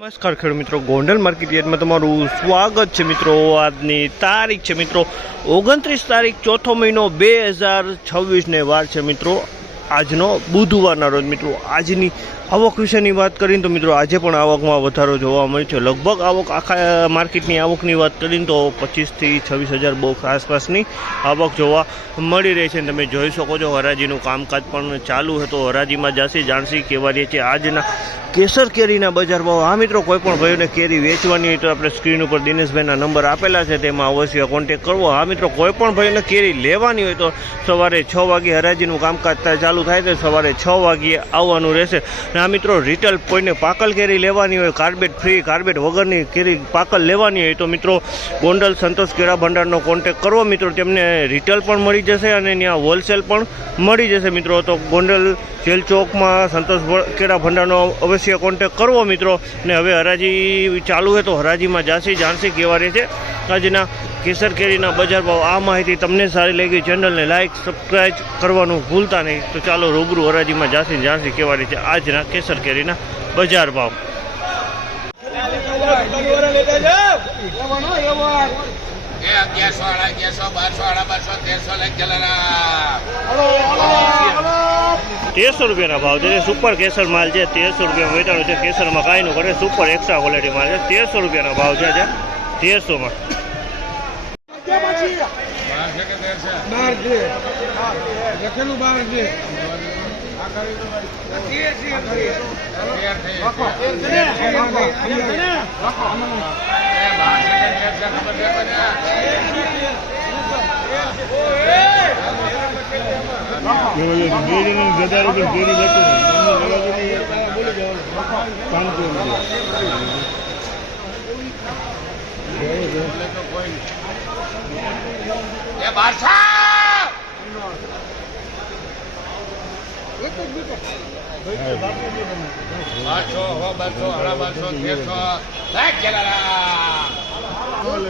નમસ્કાર ખેડૂત મિત્રો, ગોંડલ માર્કેટ યાર્ડમાં તમારું સ્વાગત છે મિત્રો। આજની તારીખ છે મિત્રો 29 તારીખ ચોથો મહિનો 2026 વાર છે મિત્રો। આજનો બુધવારના રોજ મિત્રો આજની આવક વિશેની વાત કરીને તો મિત્રો આજે પણ આવકમાં વધારો જોવા મળ્યો છે। લગભગ આવક આખા માર્કેટની આવકની વાત કરીને તો 25 થી 26,000 બોક્સ આસપાસની આવક જોવા મળી રહી છે। તમે જોઈ શકો છો હરાજીનું કામકાજ પણ ચાલુ હતો। હરાજીમાં જાણસી કહેવા રહી છે આજના કેસર કેરીના બજાર ભાવ। આ મિત્રો કોઈ પણ ભાઈઓને કેરી વેચવાની હોય તો આપણે સ્ક્રીન ઉપર દિનેશભાઈના નંબર આપેલા છે, તેમાં અવશ્ય કોન્ટેક કરવો। આ મિત્રો કોઈ પણ ભાઈઓને કેરી લેવાની હોય તો સવારે 6 વાગે હરાજીનું કામકાજ ચાલુ થાય તો સવારે 6 વાગ્યે આવવાનું રહેશે। આ મિત્રો રિટેલ કોઈને પાકલ કેરી લેવાની હોય, કાર્બેટ ફ્રી કાર્બેટ વગરની કેરી પાકલ લેવાની હોય તો મિત્રો ગોંડલ સંતોષ કેળા ભંડારનો કોન્ટેક કરવો મિત્રો। તેમને રિટેલ પણ મળી જશે અને ત્યાં હોલસેલ પણ મળી જશે મિત્રો। તો ગોંડલ જેલ ચોકમાં સંતોષ કેળા ભંડારનો અવશ્ય કોન્ટેક કરવો મિત્રો। ને હવે હરાજી ચાલુ છે તો હરાજીમાં જાણસી કહેવા રહે છે આજના કેસર કેરીના બજાર ભાવ। આ માહિતી તમને સારી લાગી ચેનલને લાઇક સબસ્ક્રાઈબ કરવાનું ભૂલતા નહીં। તો ચાલો રૂબરૂ હરાજીમાં જાણસી કહેવા રહે છે આજના કેસર કેરીના બજાર ભાવ। ₹1300 ભાવ છે। સુપર કેસર માલ છે, ₹1300 વેચાણું છે। કેસરમાં કાંઈ નું કરે, સુપર એક્સ્ટ્રા ક્વોલિટી માલ છે। ₹1300 ભાવ છે આજે 1300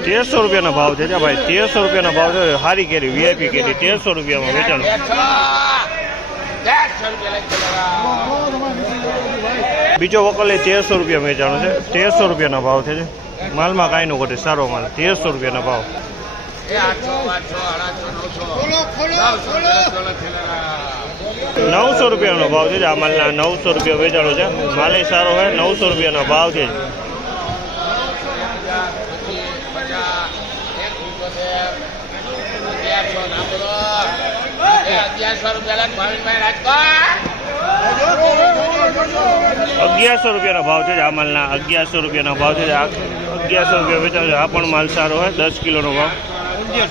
₹1300 ભાવ છે ભાઈ। ₹1300 ભાવ છે। સારી કેરી વીઆઈપી કેરી ₹1300 વેચાણ। બીજો વકલ ₹1300 વેચાણો છે। ₹1300 ભાવ છે। માલમાં કાંઈ નું ઘટે, સારો માલ। ₹1300 ભાવ। ₹900 ભાવ છે। આ માલના ₹900 વેચાણો છે। માલે સારો હોય। ₹900 ભાવ છે। ₹1100 ભાવ છે। આ માલના ₹1100 ભાવ છે। ₹1100 વેચાણ છે। આ પણ માલ સારો હોય। 10 કિલોનો ભાવ। ₹1275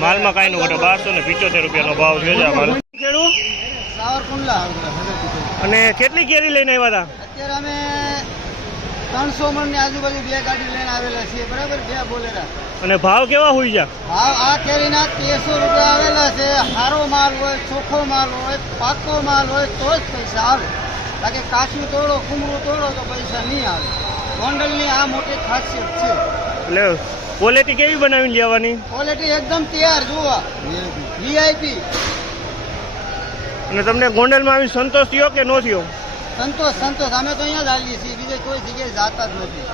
માલમાં કાંઈ નું ઘટે। ₹1275 ભાવ છે આ માલ। અને કેટલી કેરી લઈને આવ્યા હતા? અત્યારે અમે 300 મણ ની આજુબાજુ 2 ગાડી લઈને આવેલા છીએ, બરાબર। 2 બોલેરા। અને ભાવ કેવા હોય છે? ભાવ આ કેરીના ₹1300 આવેલા છે। સારો માલ હોય, ચોખ્ખો માલ હોય, પાકો માલ હોય તો જ પૈસા આવે। બાકી કાચું તોડો, કુમરું તોડો તો પૈસા નહીં આવે। ગોંડલની આ મોટી ખાસિયત છે। એટલે ક્વોલિટી કેવી બનાવીને લેવાની? ક્વોલિટી એકદમ તૈયાર જુઓ, વીઆઈપી। અને તમને ગોંડલમાં આવી સંતોષ થયો કે ન થયો? સંતોષ અમે તો અહીંયા જ આવીએ છીએ, બીજે કોઈ જગ્યાએ જાતા જ નથી।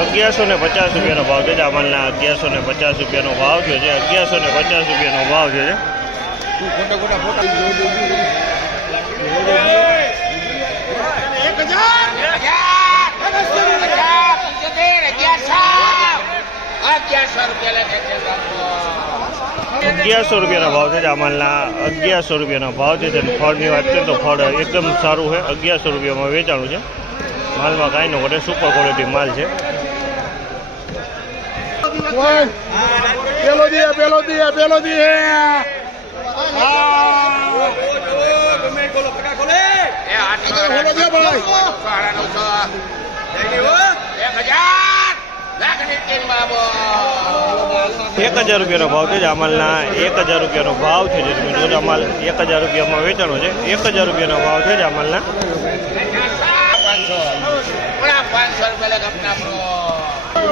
₹1150 ભાવ છે। આ માલના ₹1150 ભાવ છે। ₹1150 ભાવ છે। ₹1100 ભાવ છે। જામલના ₹1100 ભાવ છે। ફળની વાત કરીએ તો ફળ એકદમ સારું છે। ₹1100 વેચાણું છે। માલમાં કાંઈ ન ઘટે, સુપર ક્વોલિટી માલ છે. પેલો દે ₹1,000 ભાવ છે. આ માલના ₹1,000 ભાવ છે. જે મિત્રો આ માલ ₹1,000 વેચાણો છે. ₹1,000 ભાવ છે. આ માલના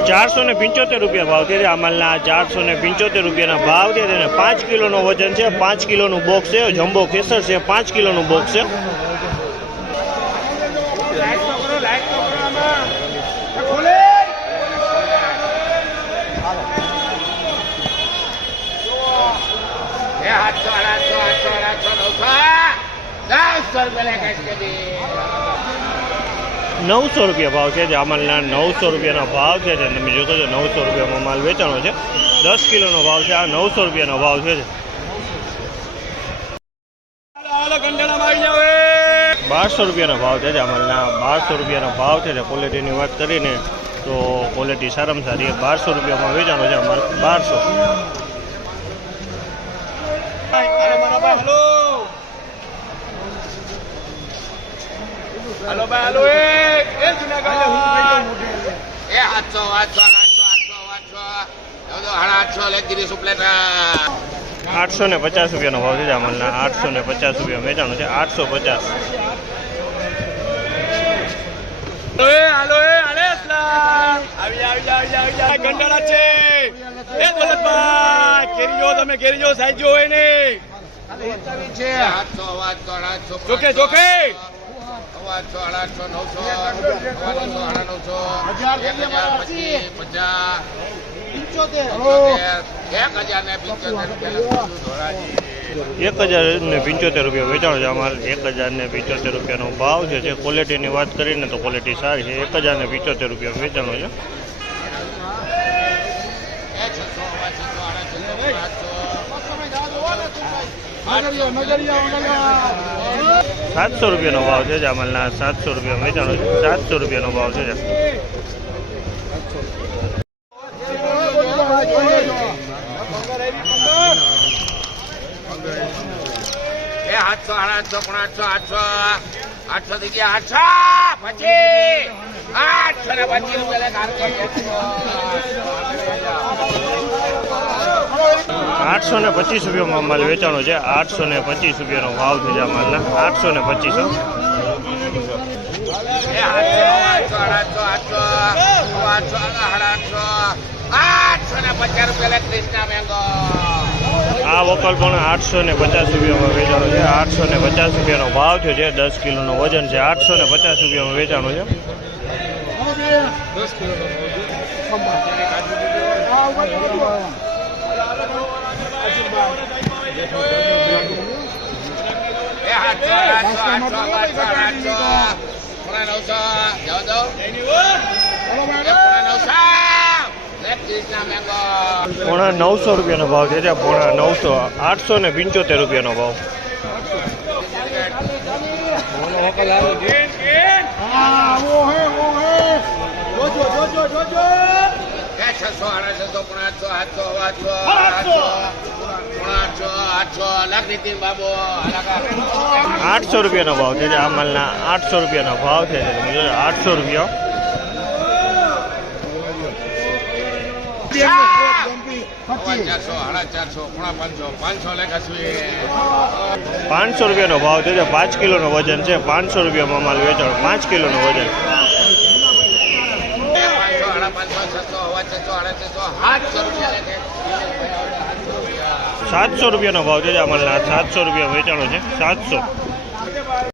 475 ભાવ છે. આ માલના 475 ભાવ છે. તેને 5 કિલોનો વજન છે. 5 કિલોનું બોક્સ છે. જમ્બો કેસર છે. 5 કિલોનું બોક્સ છે. ₹900 ભાવ છે. આ માલના ₹900 ભાવ છે. તમે જોશો છો ₹900 માલ વેચાણો છે. 10 કિલોનો ભાવ છે. આ ₹900 ભાવ છે. ₹1200 ભાવ છે. આ માલના ₹1200 ભાવ છે. ક્વોલિટીની વાત કરીને તો ક્વોલિટી સારામાં સારી ₹1200 વેચાણો છે. આ માલ 1200. હાલો ભાઈ હાલો એ જુનાગઢ 850 ભાવ છે. આ માલના 850 વેચાણો છે. 850. ગંડાળા છે એ દોલતભાઈ કેરીઓ તમે કેરીઓ સાઈજો હોય ને જોકે જોકે ₹1,075 વેચાણો છે. અમારે ₹1,075 ભાવ છે. ક્વોલિટીની વાત કરીને તો ક્વોલિટી સારી છે. ₹1,075 વેચાણો છે. ₹700 ભાવ છે. આ માલના ₹700 વેચાણો છે. ₹700 ભાવ છે. ₹825 માલ વેચાણો છે. ₹825 ભાવ છે. આ માલના 825. આ વકલ પણ ₹850 વેચાણો છે. ₹850 ભાવ છે. 10 કિલોનો વજન છે. ₹850 વેચાણો છે. ₹900 ભાવ છે. ₹900 ભાવ. ₹800 ભાવ છે. આ માલના ₹800 ભાવ છે. ₹800. ₹500 ભાવ છે. 5 કિલોનો વજન છે. ₹500 માલ વેચાણ. 5 કિલોનો વજન. ₹700 ભાવ છે. આ માલના ₹700 વેચાણો છે. 700.